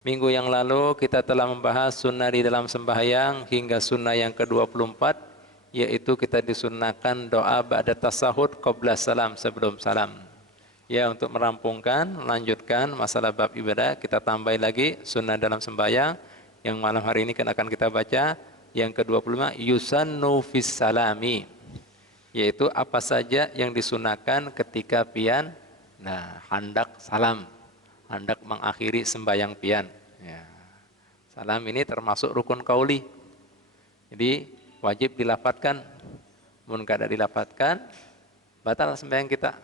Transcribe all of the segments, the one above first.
Minggu yang lalu kita telah membahas sunnah di dalam sembahyang hingga sunnah yang ke-24, yaitu kita disunnahkan doa ba'da tasahud qabla salam, sebelum salam. Ya, untuk merampungkan, melanjutkan masalah bab ibadah, kita tambah lagi sunnah dalam sembahyang yang malam hari ini akan kita baca yang ke-25, yusannu fis salami, yaitu apa saja yang disunahkan ketika pian hendak salam, hendak mengakhiri sembahyang pian. Ya. Salam ini termasuk rukun qauli. Jadi wajib dilafadzkan. Mun kada dilafadzkan, batal sembahyang kita.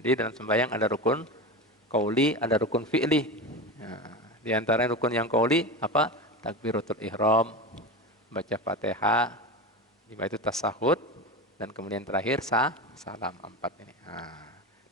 Jadi dalam sembahyang ada rukun qauli, ada rukun fi'li. Ya. Di antara rukun yang qauli apa? Takbiratul ihram, baca Fatihah, itu tasahud, dan kemudian terakhir salam, 4 ini.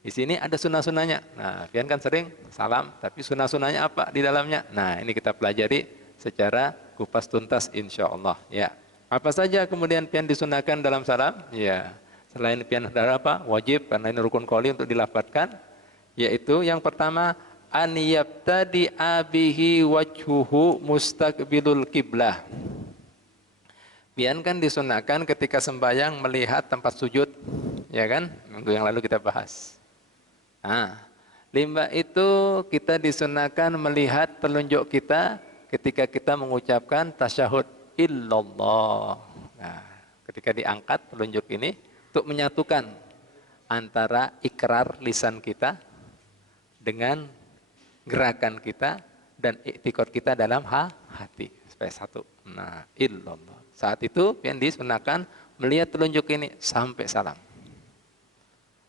Di sini ada sunnah-sunnahnya. Nah, pian kan sering salam, tapi sunnah-sunnahnya apa di dalamnya? Nah, ini kita pelajari secara kupas tuntas insya Allah. Ya. Apa saja kemudian pian disunahkan dalam salam? Ya. Selain pian ada apa? Wajib, karena ini rukun qauli untuk dilafadzkan. Yaitu yang pertama, an yabtadi abihi wajhuhu mustaqbilul qiblah. Pian kan disunahkan ketika sembahyang melihat tempat sujud, ya kan? Minggu yang lalu kita bahas. Limba itu kita disunahkan melihat telunjuk kita ketika kita mengucapkan tasyahud illallah. Nah, ketika diangkat telunjuk ini untuk menyatukan antara ikrar lisan kita dengan gerakan kita dan iktikad kita dalam hati supaya satu. Nah, illallah. Saat itu yang disunahkan melihat telunjuk ini sampai salam.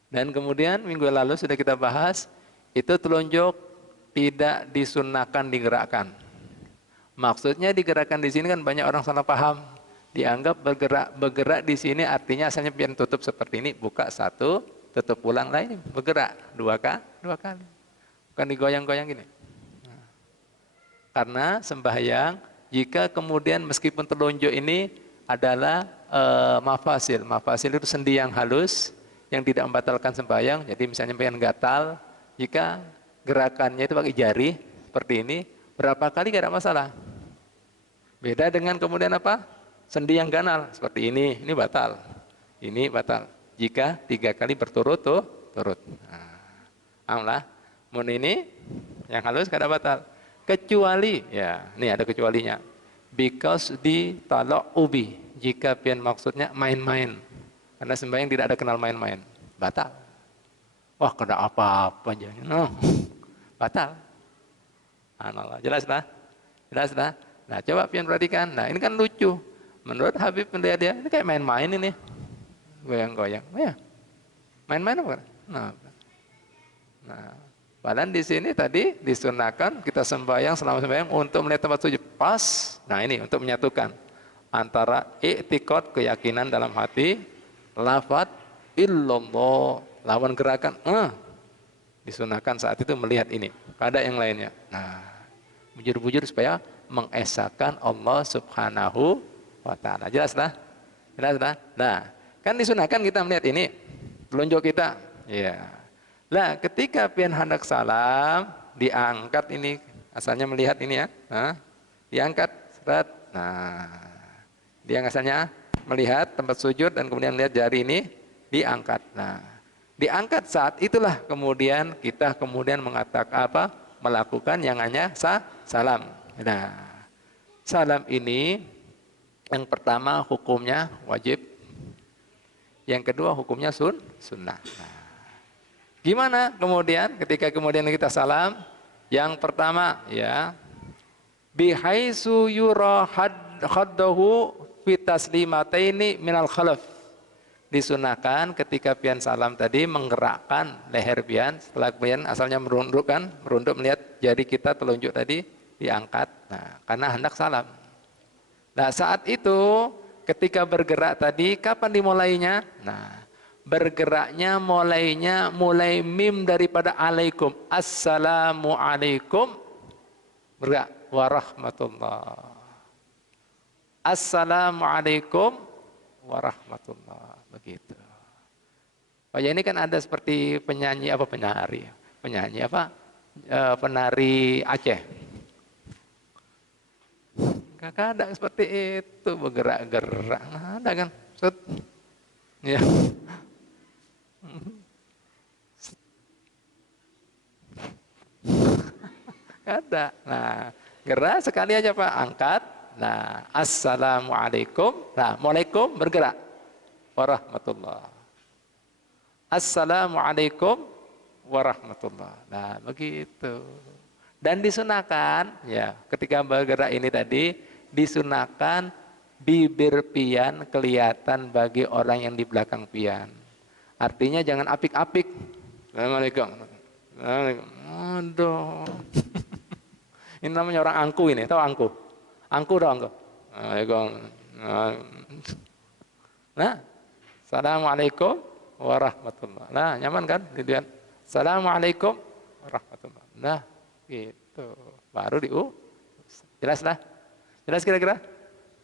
Dan kemudian minggu lalu sudah kita bahas, itu telunjuk tidak disunahkan digerakkan. Maksudnya digerakkan di sini kan banyak orang salah paham. Dianggap bergerak di sini artinya asalnya pian tutup seperti ini, buka satu, tutup ulang lain, bergerak dua kali. Bukan digoyang-goyang gini. Karena sembahyang, jika kemudian meskipun telunjuk ini adalah mafasil itu sendi yang halus, yang tidak membatalkan sembahyang. Jadi misalnya pengen gatal, jika gerakannya itu pakai jari seperti ini, berapa kali tidak ada masalah. Beda dengan kemudian apa? Sendi yang ganal seperti ini batal. Ini batal. Jika 3 kali berturut-turut. Amlah, mun ini yang halus kada batal. Kecuali, ya, ini ada kecualinya. Because di talak ubi, jika pian maksudnya main-main. Karena sembahyang tidak ada kenal main-main, batal. Wah, kada apa-apa aja. No. Batal. Jelas lah? Nah, coba pian perhatikan. Nah, ini kan lucu. Menurut Habib melihat dia, ini kayak main-main ini. Goyang-goyang. Ya. Main-main apa? Nah, padahal di sini tadi disunahkan kita sembahyang selama sembahyang untuk melihat tempat sujud pas. Nah, ini untuk menyatukan antara i'tiqad, keyakinan dalam hati, lafad illallah, lawan gerakan disunahkan saat itu melihat ini, pada yang lainnya. Nah, bujur-bujur supaya mengesahkan Allah subhanahu wa ta'ala. Jelas lah? Nah, kan disunahkan kita melihat ini telunjuk kita. Ya. Lah, ketika pian hendak salam, diangkat ini, asalnya melihat ini ya. Diangkat serat. Nah, dia asalnya melihat tempat sujud dan kemudian lihat jari ini diangkat. Nah, diangkat saat itulah kemudian kita mengatakan apa? Melakukan yang hanya salam. Nah, salam ini yang pertama hukumnya wajib. Yang kedua hukumnya sunnah. Nah, gimana kemudian ketika kemudian kita salam? Yang pertama ya, bihaisu yura khaddahu fitaslimataini minal khalaf. Disunahkan ketika pian salam tadi menggerakkan leher pian, setelah pian asalnya merunduk melihat jari kita telunjuk tadi diangkat. Nah, karena hendak salam. Nah, saat itu ketika bergerak tadi kapan dimulainya? Nah, bergeraknya mulai mim daripada alaikum, assalamu alaikum, bergerak warahmatullah. Assalamualaikum warahmatullah, begitu. Oh ya, ini kan ada seperti penari Aceh. Kakak ada seperti itu bergerak-gerak, ada kan? Set. Ya. Ada. Nah, gerak sekali aja Pak, angkat. Nah, assalamualaikum. Nah, waalaikum bergerak. Warahmatullah. Assalamualaikum warahmatullah. Nah, begitu. Dan disunahkan, ya, ketika bergerak ini tadi, disunahkan bibir pian kelihatan bagi orang yang di belakang pian. Artinya jangan apik-apik. Assalamualaikum. Assalamualaikum. Aduh. Ini namanya orang angku ini, tahu angku? Angku tahu angku? Assalamualaikum. Nah, assalamualaikum warahmatullah. Nah, nyaman kan? Dilihat. Assalamualaikum warahmatullah. Nah, gitu. Baru jelas lah. Jelas kira-kira?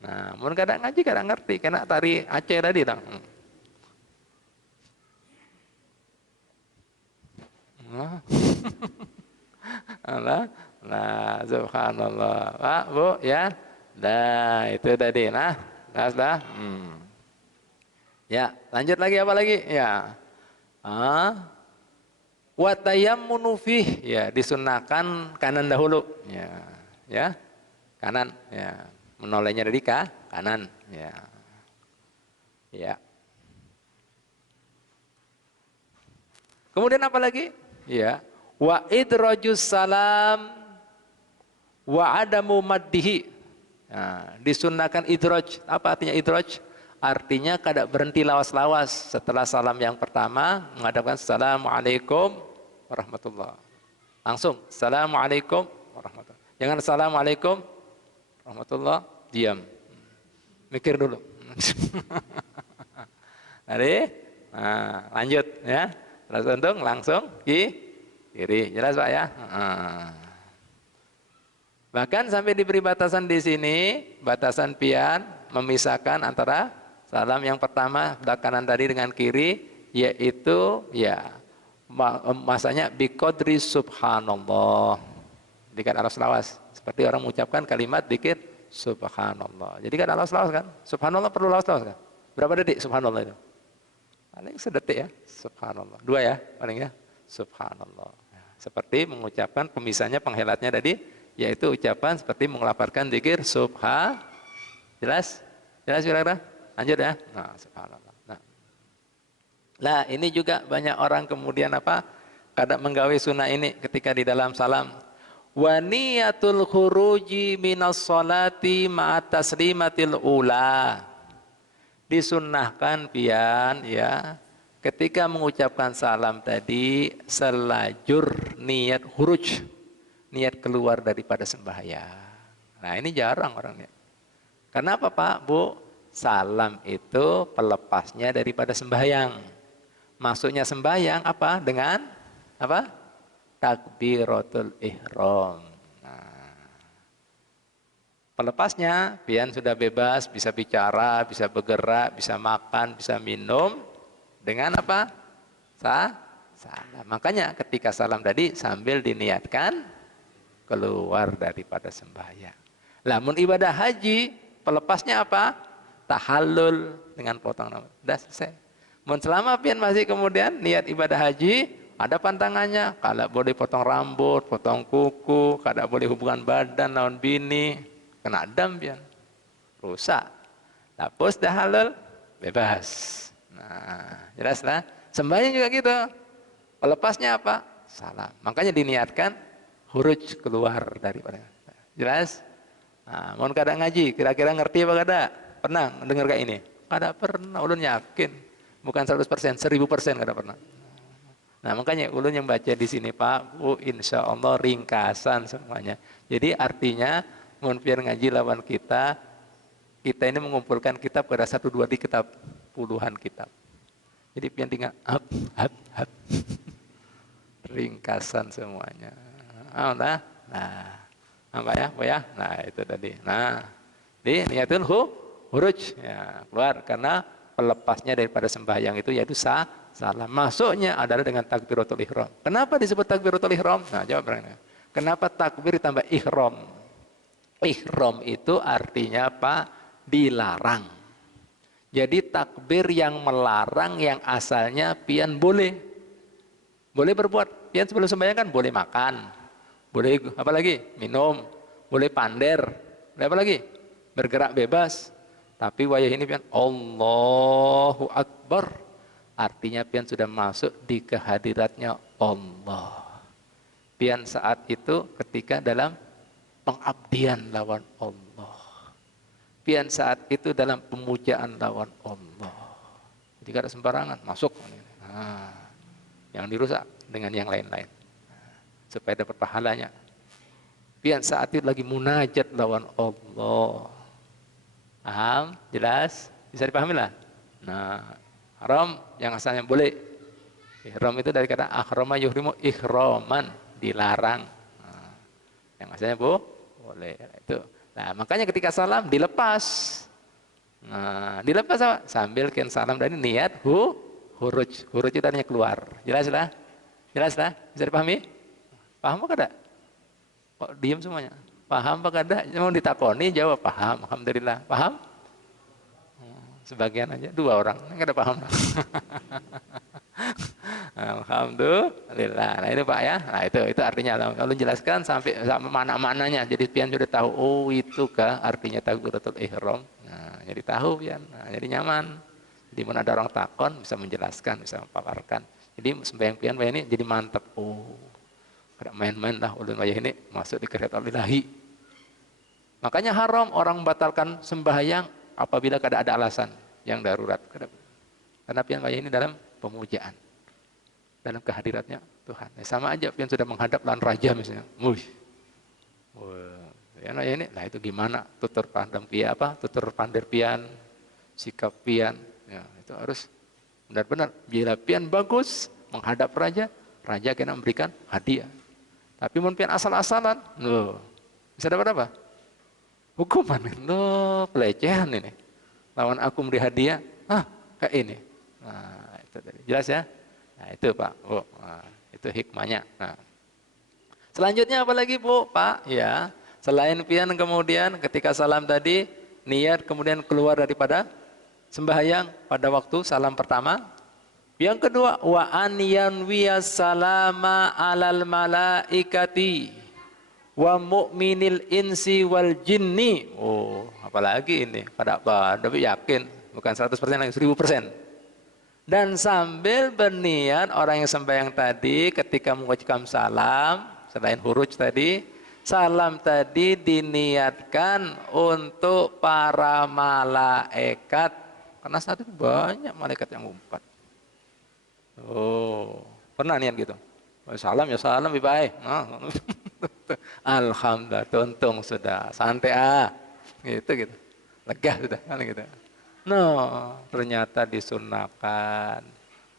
Nah, mungkin kadang ngaji kadang ngerti, kena tari Aceh tadi dong. Nah, nah, subhanallah. Pak, Bu, ya. Nah, itu tadi. Nah, dah. Ya, lanjut lagi apa lagi? Ya. Wa tayammunu fih, ya, disunahkan kanan dahulu. Ya. Ya. Kanan, ya. Menolehnya dari kanan, ya. Ya. Kemudian apa lagi? Ya. Wa idrajus salam wa adamu maddihi. Nah, disunahkan idraj. Apa artinya idraj? Artinya kada berhenti lawas-lawas setelah salam yang pertama menghadapkan assalamualaikum warahmatullah. Langsung assalamualaikum warahmatullah. Jangan assalamualaikum warahmatullah, diam. Mikir dulu. Tadi, nah, lanjut ya. Langsung kiri. Jelas Pak ya? Bahkan sampai diberi batasan di sini, batasan pian memisahkan antara salam yang pertama sebelah kanan tadi dengan kiri, yaitu ya masanya biqadri subhanallah. Dikit alas-lawas. Seperti orang mengucapkan kalimat dikit subhanallah. Jadi kan alas-lawas kan? Subhanallah perlu alas-lawas kan? Berapa detik subhanallah itu? Paling sedetik ya, subhanallah. 2 ya, paling ya, subhanallah. Seperti mengucapkan pemisahnya penghelatnya tadi, yaitu ucapan seperti mengelafalkan zikir subha. Jelas? Jelas kira-kira? Lanjut ya. Nah, subhanallah. Nah, ini juga banyak orang kemudian apa? Kadang menggawe sunnah ini ketika di dalam salam. Wa niyatul khuruji minas sholati ma'at taslimatil ula. Disunnahkan pian ya, ketika mengucapkan salam tadi selajur niat huruj, niat keluar daripada sembahyang. Nah, ini jarang orangnya. Kenapa Pak, Bu? Salam itu pelepasnya daripada sembahyang. Maksudnya sembahyang apa? Dengan apa? Takbiratul ihram. Pelepasnya, pian sudah bebas, bisa bicara, bisa bergerak, bisa makan, bisa minum dengan apa? Salam. Makanya ketika salam tadi sambil diniatkan keluar daripada sembahyang. Lamun ibadah haji, pelepasnya apa? Tahallul dengan potong rambut. Sudah selesai. Mun selama pian masih kemudian niat ibadah haji, ada pantangannya. Kalau boleh potong rambut, potong kuku, kada boleh hubungan badan lawan bini. Kena dam pian, rusak. Tapus dah halal, bebas. Nah, jelas lah. Sembahyang juga gitu. Pelepasnya apa? Salam. Makanya diniatkan huruj keluar daripada. Jelas? Nah, mohon kadang ngaji, kira-kira ngerti apa kada? Pernah dengar kayak ini? Kada pernah. Ulun yakin, bukan 100%, 1000% kada pernah. Nah, makanya ulun yang baca di sini Pak, insya Allah ringkasan semuanya. Jadi artinya mohon biar ngaji lawan kita ini mengumpulkan kitab pada 1-2 di kitab, puluhan kitab. Jadi pian tinggal hap ringkasan semuanya. Nah, apa ya, Bu ya? Nah, itu tadi. Nah, di niatul huruj ya, keluar karena pelepasnya daripada sembahyang itu yaitu salam. Masuknya adalah dengan takbiratul ihram. Kenapa disebut takbiratul ihram? Nah, jawab berani. Kenapa takbir ditambah ihram? Ihram itu artinya apa? Dilarang. Jadi takbir yang melarang yang asalnya pian boleh. Boleh berbuat. Pian sebelum sembahyang kan boleh makan. Boleh apa lagi? Minum. Boleh pander. Boleh apa lagi? Bergerak bebas. Tapi wayah ini pian Allahu Akbar. Artinya pian sudah masuk di kehadiratnya Allah. Pian saat itu ketika dalam pengabdian lawan Allah. Pian saat itu dalam pemujaan lawan Allah. Jadi kada sembarangan masuk. Nah, yang dirusak dengan yang lain-lain. Supaya dapat pahalanya. Pian saat itu lagi munajat lawan Allah. Paham? Jelas? Bisa dipahami lah? Nah, haram yang asalnya boleh. Ihram itu dari kata akhrama yuhrimu ikhraman, dilarang. Nah, yang asalnya boleh. Itu. Nah, makanya ketika salam dilepas. Nah, dilepas apa? Sambil kian salam dari niat huruj. Huruj itu artinya keluar. Jelas lah? Jelas lah? Bisa dipahami? Paham apa kada? Kok diam semuanya? Paham apa kada? Mau ditakoni jawab paham. Alhamdulillah. Paham? Sebagian aja, 2 orang. Enggak ada paham. Alhamdulillah. Nah itu Pak ya. Nah itu artinya kalau jelaskan sampai mana-mananya. Jadi pian sudah tahu. Oh itu kah artinya takbiratul ihram. Nah jadi tahu pian. Nah, jadi nyaman. Jadi mana ada orang takon bisa menjelaskan, bisa memaparkan. Jadi sembahyang pian ini jadi mantap. Oh kada main-main lah ulun wayah ini masuk di kereta ilahi. Makanya haram orang membatalkan sembahyang apabila kada ada alasan yang darurat. Karena pian wayah ini dalam pemujaan, dalam kehadiratnya Tuhan. Sama aja pian sudah menghadap lawan raja misalnya. Pian wayah ini, nah itu gimana? Tutur pandang pian apa? Tutur pandir pian, sikap pian. Ya, itu harus benar-benar. Bila pian bagus menghadap raja, raja kena memberikan hadiah. Tapi mun pian asal-asalan, loh, bisa dapat apa? Hukuman. Loh, pelecehan ini. Lawan aku memberi hadiah, kayak ini. Nah, itu tadi. Jelas ya? Nah, itu Pak. Oh, nah, itu hikmahnya. Nah. Selanjutnya apa lagi Bu? Pak, ya. Selain pian kemudian ketika salam tadi, niat kemudian keluar daripada sembahyang pada waktu salam pertama. Yang kedua, wa an yanwiya salama alal malaikati wa mu'minil insi wal jinni. Oh, apalagi ini? Pada apa? Tapi yakin, bukan 100% lagi 1000%. Dan sambil berniat orang yang sembahyang tadi ketika mengucapkan salam, selain huruj tadi, salam tadi diniatkan untuk para malaikat. Karena saat itu banyak malaikat yang ngumpat. Oh, pernah niat gitu? Salam ya salam, baik. Alhamdulillah, untung sudah santai gitu. Lega sudah kan gitu. No, ternyata disunahkan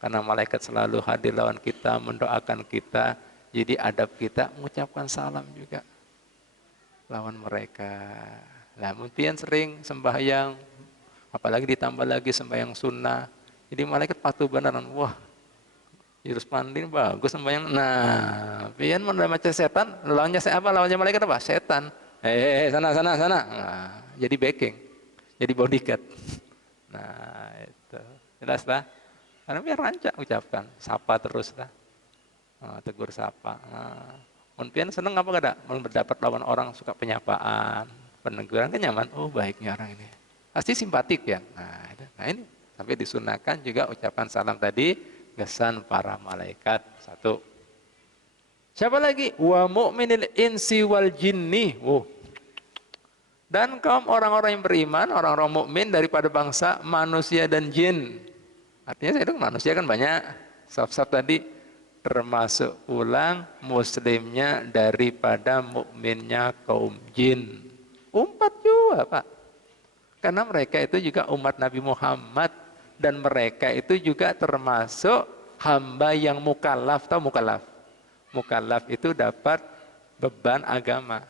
karena malaikat selalu hadir lawan kita, mendoakan kita. Jadi adab kita mengucapkan salam juga lawan mereka. Nah, mungkin sering sembahyang, apalagi ditambah lagi sembahyang sunnah. Jadi malaikat patuh beneran. Wah, jurus pandin bagus sembahyang. Nah, pian mun macam setan, lawannya apa? Lawannya malaikat apa? Setan. Sana. Nah, jadi backing. Jadi bodyguard. Nah, itu. Jelas lah. Karena biar rancak ucapkan, sapa terus lah. Nah, tegur sapa. Nah, mun pian seneng apa kada? Mun berdapat lawan orang suka penyapaan, peneguran kan nyaman. Oh, baiknya orang ini. Pasti simpatik ya. Nah, ini sampai disunahkan juga ucapan salam tadi. Kesan para malaikat. 1. Siapa lagi? Wa mu'minil insi wal jinni. Dan kaum orang-orang yang beriman, orang-orang mukmin daripada bangsa manusia dan jin. Artinya saya itu manusia kan banyak. Saf-saf tadi termasuk ulang muslimnya daripada mukminnya kaum jin. 4 juga Pak. Karena mereka itu juga umat Nabi Muhammad. Dan mereka itu juga termasuk hamba yang mukallaf. Tahu mukallaf? Mukallaf itu dapat beban agama,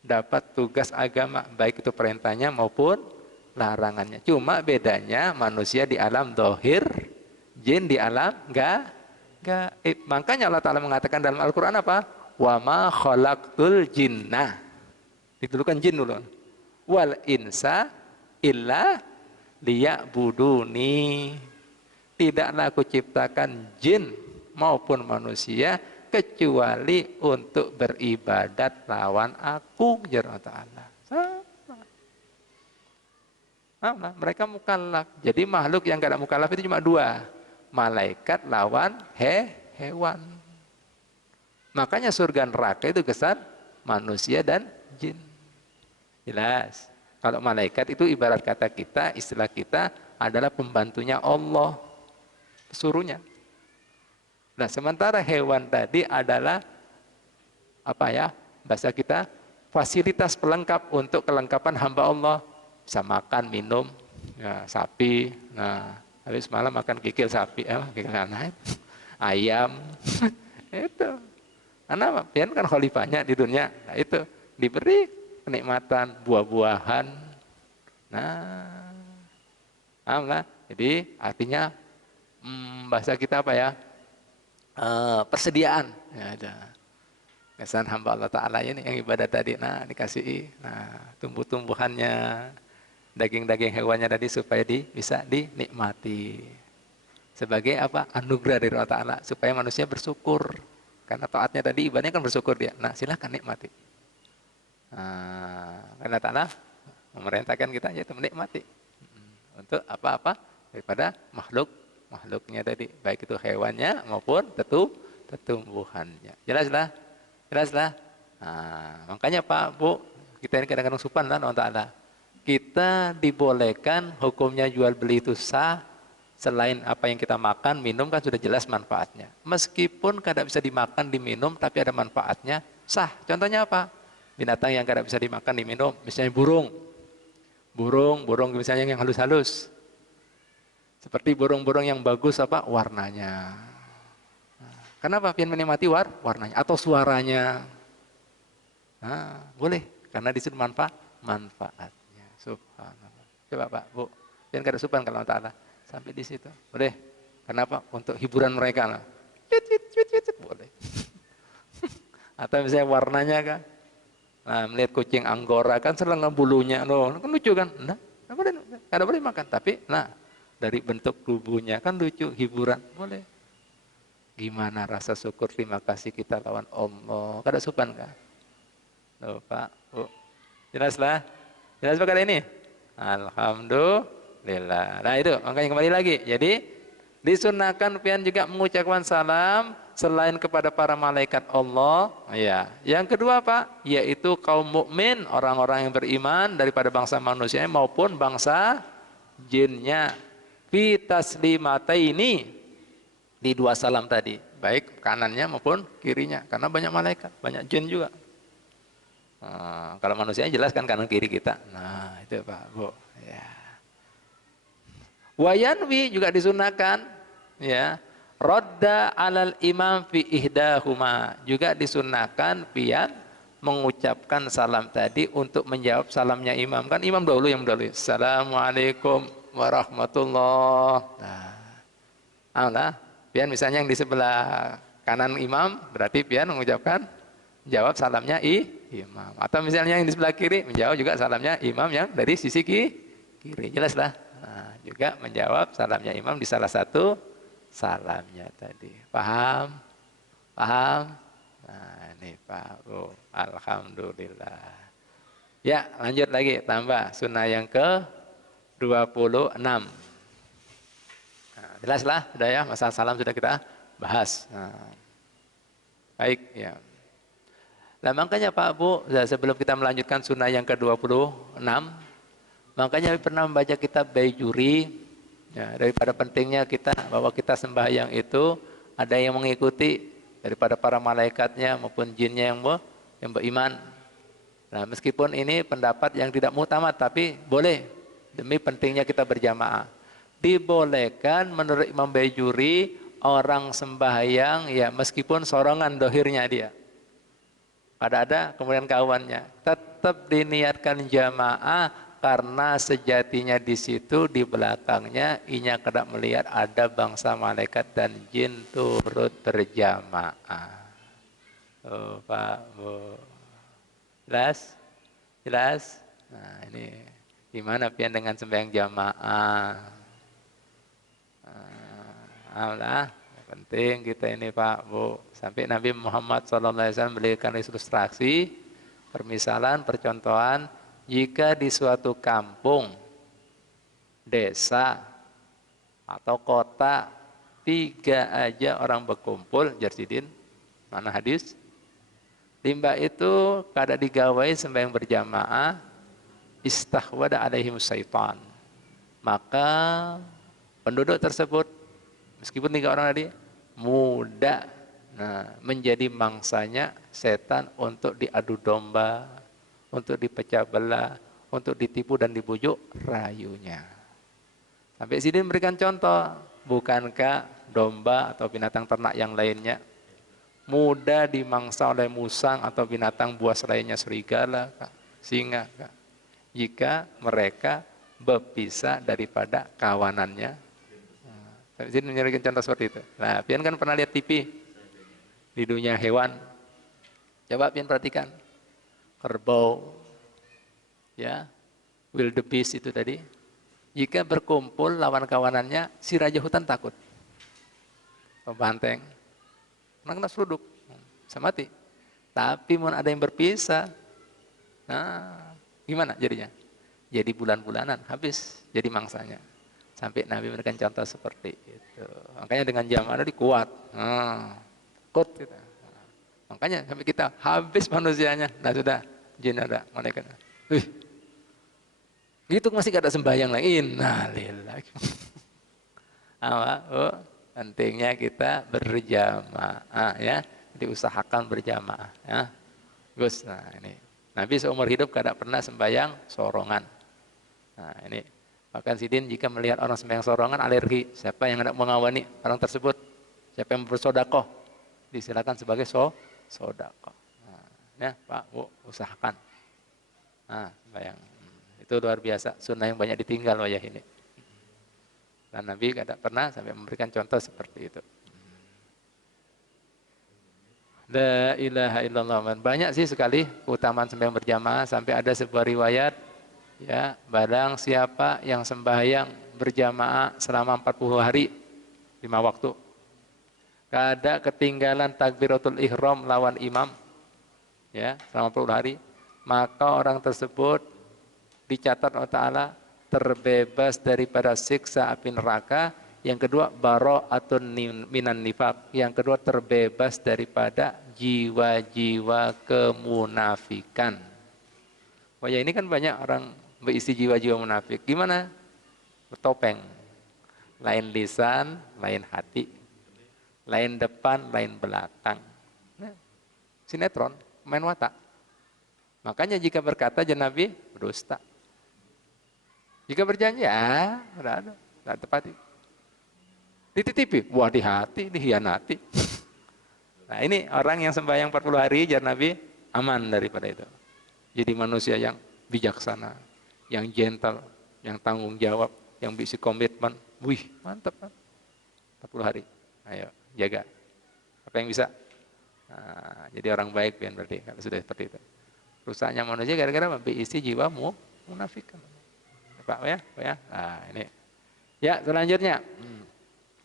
dapat tugas agama, baik itu perintahnya maupun larangannya. Cuma bedanya manusia di alam dohir, jin di alam gaib. Makanya Allah Ta'ala mengatakan dalam Al-Quran apa? Wa ma khalaqtul jinnah. Didulukan jin dulu. Wal insa illa liya'buduni. Tidaklah aku ciptakan jin maupun manusia kecuali untuk beribadat lawan aku, jalla ta'ala. Sama. Mereka mukallaf. Jadi makhluk yang gak ada mukallaf itu cuma dua. Malaikat lawan hewan. Makanya surga neraka itu kesan manusia dan jin. Jelas. Kalau malaikat itu ibarat kata kita, istilah kita adalah pembantunya Allah. Suruhnya. Nah, sementara hewan tadi adalah apa ya? Bahasa kita fasilitas pelengkap untuk kelengkapan hamba Allah. Bisa makan, minum, ya, sapi. Nah, habis malam makan kikil sapi, kikil anak, ayam. Itu. Karena pian kan khalifahnya di dunia. Nah, itu diberi kenikmatan buah-buahan. Nah, alhamdulillah. Jadi artinya bahasa kita apa ya? Persediaan. Ya, ada. Kesan hamba Allah Ta'ala ini yang ibadah tadi. Nah, dikasih. Nah, tumbuh-tumbuhannya, daging-daging hewannya tadi supaya bisa dinikmati. Sebagai apa? Anugerah dari Allah Ta'ala. Supaya manusia bersyukur. Karena taatnya tadi ibadahnya kan bersyukur dia. Nah, silahkan nikmati. Karena Ta'ala memerintahkan kita yaitu menikmati. Untuk apa-apa daripada makhluknya tadi. Baik itu hewannya maupun tumbuhannya. Jelaslah? Jelaslah? Makanya Pak, Bu, kita ini kadang-kadang supan lah Allah Ta'ala. Kita dibolehkan hukumnya jual beli itu sah. Selain apa yang kita makan, minum kan sudah jelas manfaatnya. Meskipun kadang bisa dimakan, diminum, tapi ada manfaatnya, sah. Contohnya apa? Binatang yang kadang bisa dimakan, diminum. Misalnya burung. Burung misalnya yang halus-halus. Seperti burung-burung yang bagus apa? Warnanya. Kenapa? Pian menikmati warnanya atau suaranya. Boleh. Karena di situ manfaatnya. Subhanallah. Coba Pak, Bu. Pian kada supan kalau Allah Ta'ala. Sampai di situ. Boleh. Kenapa? Untuk hiburan mereka lah. Boleh. Atau misalnya warnanya kan. Nah, melihat kucing Anggora kan selengah bulunya loh, kan lucu kan? Nah, kada boleh makan, tapi nah dari bentuk tubuhnya kan lucu, hiburan, boleh. Gimana rasa syukur terima kasih kita lawan Allah? Kada supan kan? Loh, Pak, Bu. Jelaslah. Jelas perkara ini? Alhamdulillah. Nah, itu makanya kembali lagi. Jadi disunahkan pian juga mengucapkan salam selain kepada para malaikat Allah. Ya. Yang kedua Pak, yaitu kaum mukmin, orang-orang yang beriman daripada bangsa manusia maupun bangsa jinnya. Fi taslimataini, di dua salam tadi, baik kanannya maupun kirinya, karena banyak malaikat, banyak jin juga. Kalau manusia jelas kan kanan kiri kita. Nah, itu Pak, Bu. Ya. Wayanwi juga disunahkan, ya. Rodda alal imam fi ihdahuma, juga disunahkan pian mengucapkan salam tadi untuk menjawab salamnya imam. Kan imam dahulu yang dahulu. Assalamualaikum warahmatullah. Nah, pian misalnya yang di sebelah kanan imam, berarti pian mengucapkan jawab salamnya imam. Atau misalnya yang di sebelah kiri menjawab juga salamnya imam yang dari sisi kiri. Jelaslah. Nah, juga menjawab salamnya imam di salah satu salamnya tadi. Paham? Paham? Nah, ini Pak, Bu. Alhamdulillah. Ya, lanjut lagi, tambah sunnah yang ke-26. Nah, jelaslah, sudah ya, masalah salam sudah kita bahas. Nah, baik, ya. Nah, makanya Pak, Bu, sebelum kita melanjutkan sunnah yang ke-26, makanya pernah membaca kitab Baijuri. Ya, daripada pentingnya kita bahwa kita sembahyang itu ada yang mengikuti daripada para malaikatnya maupun jinnya yang beriman. Nah, meskipun ini pendapat yang tidak muktamad, tapi boleh demi pentingnya kita berjamaah. Dibolehkan menurut Imam Baijuri orang sembahyang ya meskipun sorongan dohirnya dia. Ada kemudian kawannya tetap diniatkan jamaah. Karena sejatinya di situ di belakangnya inya kedak melihat ada bangsa malaikat dan jin turut berjamaah. Oh, Pak, Bu. Jelas? Jelas? Nah ini gimana pian dengan sembahyang jamaah? Alah, penting kita ini Pak Bu. Sampai Nabi Muhammad SAW berikan ilustrasi, permisalan, percontohan, jika di suatu kampung, desa, atau kota, 3 aja orang berkumpul, Jarsidin, mana hadis? Limbah itu kada digawai sembahyang berjamaah, istahwada alaihim syaitan. Maka penduduk tersebut, meskipun 3 orang tadi, mudah menjadi mangsanya setan untuk diadu domba, untuk dipecah belah, untuk ditipu dan dibujuk rayunya. Sampai sini memberikan contoh, bukankah domba atau binatang ternak yang lainnya mudah dimangsa oleh musang atau binatang buas lainnya, serigala, singa, jika mereka berpisah daripada kawanannya. Sampai sini memberikan contoh seperti itu. Nah, pian kan pernah lihat TV di dunia hewan. Coba pian perhatikan, kerbau, ya, wildebeest itu tadi. Jika berkumpul lawan kawanannya, si raja hutan takut. Banteng, kena seruduk, bisa mati. Tapi mau ada yang berpisah, nah gimana jadinya? Jadi bulan-bulanan habis jadi mangsanya. Sampai Nabi memberikan contoh seperti itu. Makanya dengan jamaah tadi kuat, kuat kita. Makanya sampai kita habis manusianya. Nah sudah, jin ada, malaikat. Gitu masih gak ada sembahyang lagi. Innalillah. Pentingnya kita berjamaah ya. Diusahakan berjamaah ya. Gus, nah ini. Nabi seumur hidup tidak pernah sembahyang sorongan. Nah ini. Bahkan Sidin jika melihat orang sembahyang sorongan alergi. Siapa yang hendak mengawani orang tersebut? Siapa yang bersodakoh? Disilakan sebagai sodakoh. Nah, ya Pak, Bu, usahakan. Nah, sembahyang. Itu luar biasa. Sunnah yang banyak ditinggal wajah ini. Dan Nabi tidak pernah sampai memberikan contoh seperti itu. La ilaha illallah. Banyak sih sekali keutamaan sembahyang berjamaah, sampai ada sebuah riwayat ya, barang siapa yang sembahyang berjamaah selama 40 hari 5 waktu, kada ketinggalan takbiratul ihram lawan imam ya selama 40 hari, maka orang tersebut dicatat oleh Ta'ala terbebas daripada siksa api neraka. Yang kedua, bara'atun minan nifaq. Yang kedua, terbebas daripada jiwa-jiwa kemunafikan. Oh ya, ini kan banyak orang berisi jiwa-jiwa munafik. Gimana? Bertopeng. Lain lisan, lain hati. Lain depan, lain belakang. Nah, sinetron, main watak. Makanya jika berkata jangan Nabi, berdusta. Jika berjanji, ya, tidak tepati. Dititipi, wah di hati, dihianati. Nah ini orang yang sembahyang 40 hari, jar Nabi, aman daripada itu. Jadi manusia yang bijaksana, yang gentle, yang tanggung jawab, yang bisa komitmen. Wih, mantap kan? 40 hari. Ayo, jaga. Apa yang bisa? Nah, jadi orang baik pian berarti kalau sudah seperti itu. Rusaknya manusia gara-gara berisi jiwa munafik. Pak ya, Pak ya. Nah, ini. Ya, selanjutnya.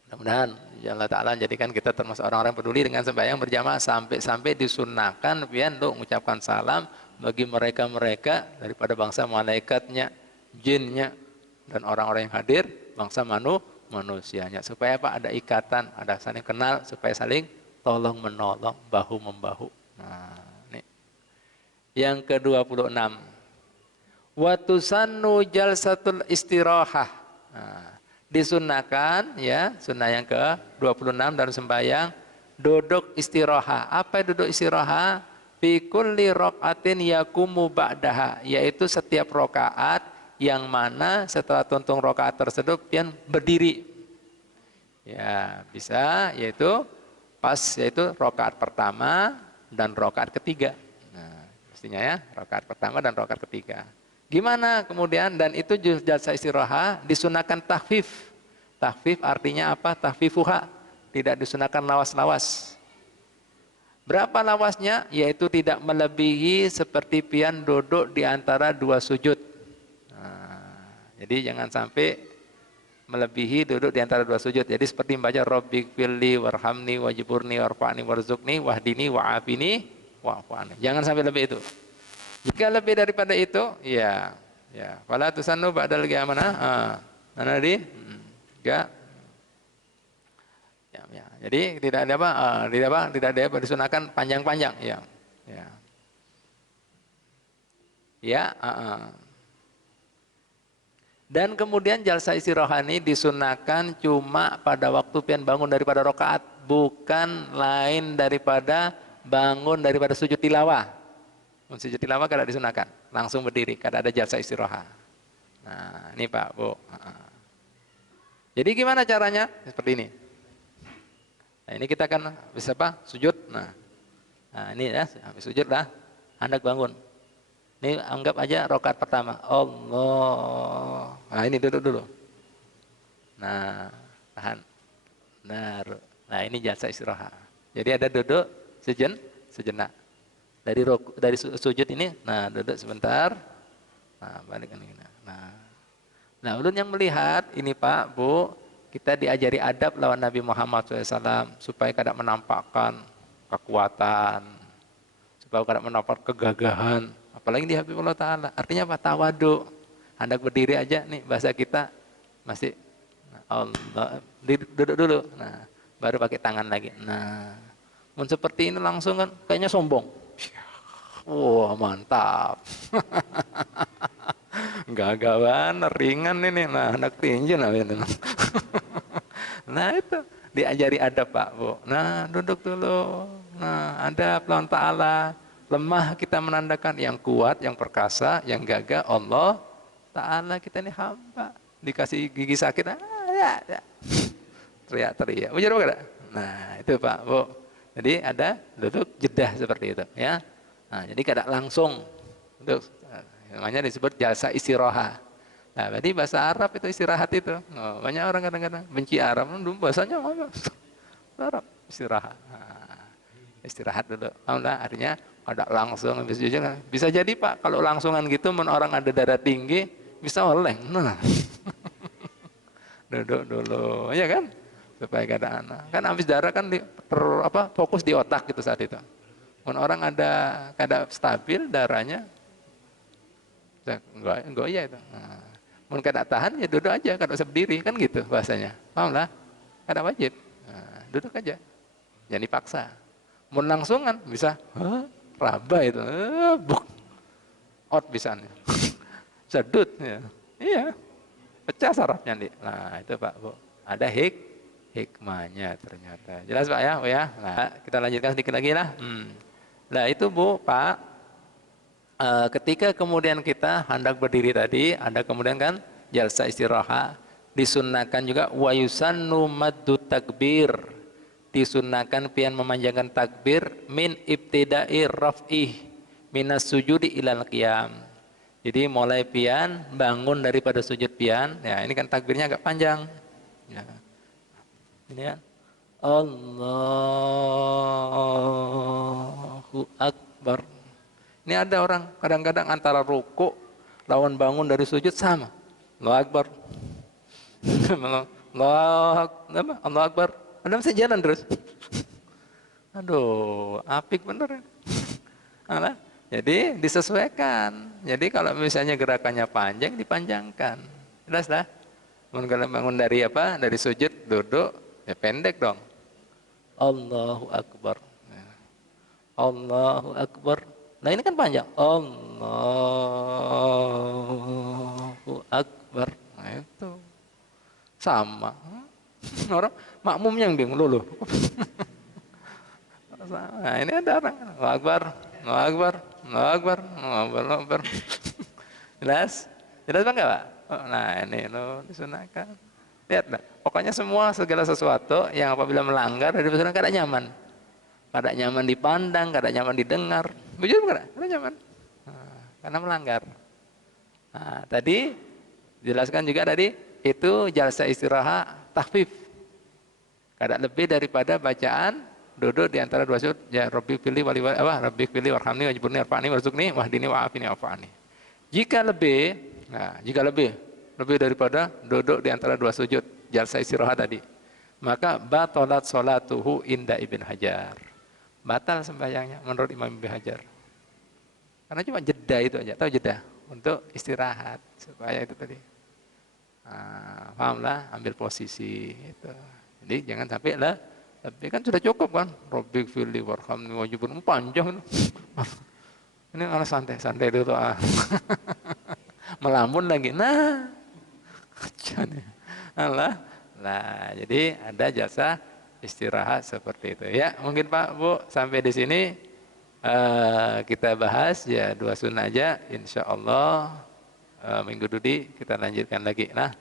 Mudah-mudahan ya Allah Ta'ala jadikan kita termasuk orang-orang peduli dengan sembahyang berjamaah, sampai disunnahkan pian untuk mengucapkan salam bagi mereka-mereka daripada bangsa malaikatnya, jinnya, dan orang-orang yang hadir, bangsa manusianya. Supaya apa? Ada ikatan, ada saling kenal, supaya saling tolong menolong, bahu membahu. Nah, ini. Yang ke-26. Wa tusannu jalsatul istirahah. Nah, disunnahkan ya, sunnah yang ke-26 dalam sembahyang duduk istirahat. Apa duduk istirahat? Fi kulli raqatin yakumu ba'daha, yaitu setiap rakaat yang mana setelah tuntung rakaat tersebut pian berdiri. Ya, bisa yaitu pas yaitu rakaat pertama dan rakaat ketiga. Nah, pastinya ya, rakaat pertama dan rakaat ketiga. Gimana kemudian? Dan itu jalsa istirahat disunahkan tahfif. Tahfif artinya apa? Tahfifuha. Tidak disunahkan lawas-lawas. Berapa lawasnya? Yaitu tidak melebihi seperti pian duduk di antara dua sujud. Nah, jadi jangan sampai melebihi duduk di antara dua sujud. Jadi seperti membaca Rabbighfirli warhamni wajburni warfa'ni warzuqni wahdini wa'afini wa'fu'ani. Jangan sampai lebih itu. Jika lebih daripada itu, ya, ya. Fala tusannu ba'dal qiyamah. Mana tadi? Enggak. Ya. Jadi tidak ada apa? Tidak ada apa disunahkan panjang-panjang, ya. Ya. Ya, Dan kemudian jalsa istirahat ini disunahkan cuma pada waktu pian bangun daripada rakaat, bukan lain daripada bangun daripada sujud tilawah. Sujud tilawah kada disunahkan, langsung berdiri, kada ada jalsa istirahat. Nah, ini Pak, Bu. Jadi gimana caranya? Seperti ini. Nah, ini kita kan bisa apa? Sujud. Nah ini ya, habis sujud lah, hendak bangun. Ini anggap aja rakaat pertama. Allah. Nah, ini duduk dulu. Nah, tahan. Nah, ini jalsa istirahat. Jadi ada duduk sejenak. Dari sujud ini, nah duduk sebentar. Nah, balik ini. Nah, ulun yang melihat ini Pak, Bu, kita diajari adab lawan Nabi Muhammad SAW supaya kada menampakkan kekuatan, supaya kada menampakkan kegagahan, apalagi di Habibullah Ta'ala. Artinya apa? Tawadu. Hendak berdiri aja nih, bahasa kita masih Allah, duduk dulu. Nah, baru pakai tangan lagi. Nah, seperti ini langsung kan kayaknya sombong. Wah, mantap. Gagawan, ringan ini. Nah, hendak tinju nah itu. Nah, itu diajari adab Pak, Bu. Nah, duduk dulu. Nah, adab lawan Ta'ala. Lemah kita menandakan, yang kuat, yang perkasa, yang gagah Allah Ta'ala. Kita ini hamba. Dikasih gigi sakit, ya. Teriak-teriak. Ujar apa? Nah, itu Pak, Bu. Jadi ada duduk jedah seperti itu, ya. Nah, jadi kada langsung duduk. Namanya disebut jalsa istirahat. Nah, berarti bahasa Arab itu istirahat itu. Oh, banyak orang kadang-kadang benci Arab, bahasanya apa? Arab istirahat. Nah, istirahat dulu. Alhamdulillah, artinya ada langsung bisa jadi Pak, kalau langsungan gitu orang ada darah tinggi bisa oleng. Nah. Duduk dulu, ya kan? Supaya kada anak. Kan habis darah kan fokus di otak gitu saat itu. Orang ada kada stabil darahnya, enggak iya itu. Nah, mun kada tahan ya duduk aja, kada usah berdiri kan gitu bahasanya. Paham lah? Kada wajib. Nah, duduk aja. Jangan dipaksa. Mun langsungan bisa raba itu. Buk. Out bisa nih. Sedut ya. Iya. Pecah sarafnya nih. Nah, itu Pak, Bu. Ada hikmahnya ternyata. Jelas Pak ya? Oh ya. Nah, kita lanjutkan sedikit lagi lah. Nah, itu Bu, Pak. Ketika kemudian kita hendak berdiri tadi, ada kemudian kan jalsa istirahat, disunnahkan juga wa yusannu maddu takbir, disunnahkan pian memanjangkan takbir min ibtida'i raf'ih minas sujudi ilal qiyam. Jadi mulai pian bangun daripada sujud pian, ya ini kan takbirnya agak panjang. Ya. Ini kan Allahu Akbar. Ini ada orang kadang-kadang antara ruku lawan bangun dari sujud sama. Allahu Akbar. Allahu Akbar. Ada masih jalan terus. Aduh, apik bener. Alah. Jadi disesuaikan. Jadi kalau misalnya gerakannya panjang, dipanjangkan. Jelas lah. Kalau bangun dari dari sujud, duduk, ya pendek dong. Allahu Akbar. Allahu Akbar. Nah ini kan panjang. Allahu Akbar. Nah itu sama. Orang makmum yang bingung loh. Nah ini ada orang. Allahu Akbar. Allahu Akbar. Allahu Akbar. Allahu Akbar. Jelas? Jelas Bang Pak? Nah ini lo disunahkan. Lihat lah. Pokoknya segala sesuatu yang apabila melanggar dari pesunan kada nyaman. Kada nyaman dipandang, kada nyaman didengar. Bujur kada? Kada nyaman. Nah, karena melanggar. Nah, tadi jelaskan juga tadi itu jalsa istirahat takhfif. Kada lebih daripada bacaan duduk di antara dua sujud, ya Rabbi pilih Rabbi pilih warhamni wajburni warfa'ni warzuqni wahdini wa'afini wa'fa'ni. Jika lebih daripada duduk di antara dua sujud, jalsa istirahat tadi, maka batalat sholatuhu inda Ibn Hajar. Batal sembahyangnya menurut Imam Ibn Hajar. Karena cuma jeda itu aja, tahu jeda untuk istirahat supaya itu tadi. Nah, pahamlah, ambil posisi itu. Jadi jangan sampai lah, tapi kan sudah cukup kan. Rabbik firli warhamni wajibun panjang. Ini malah santai itu tuh. Melamun lagi. Nah, Allah. Nah, jadi ada jasa istirahat seperti itu. Ya, mungkin Pak Bu sampai di sini kita bahas ya 2 sunnah aja. Insya Allah minggu dudi kita lanjutkan lagi. Nah.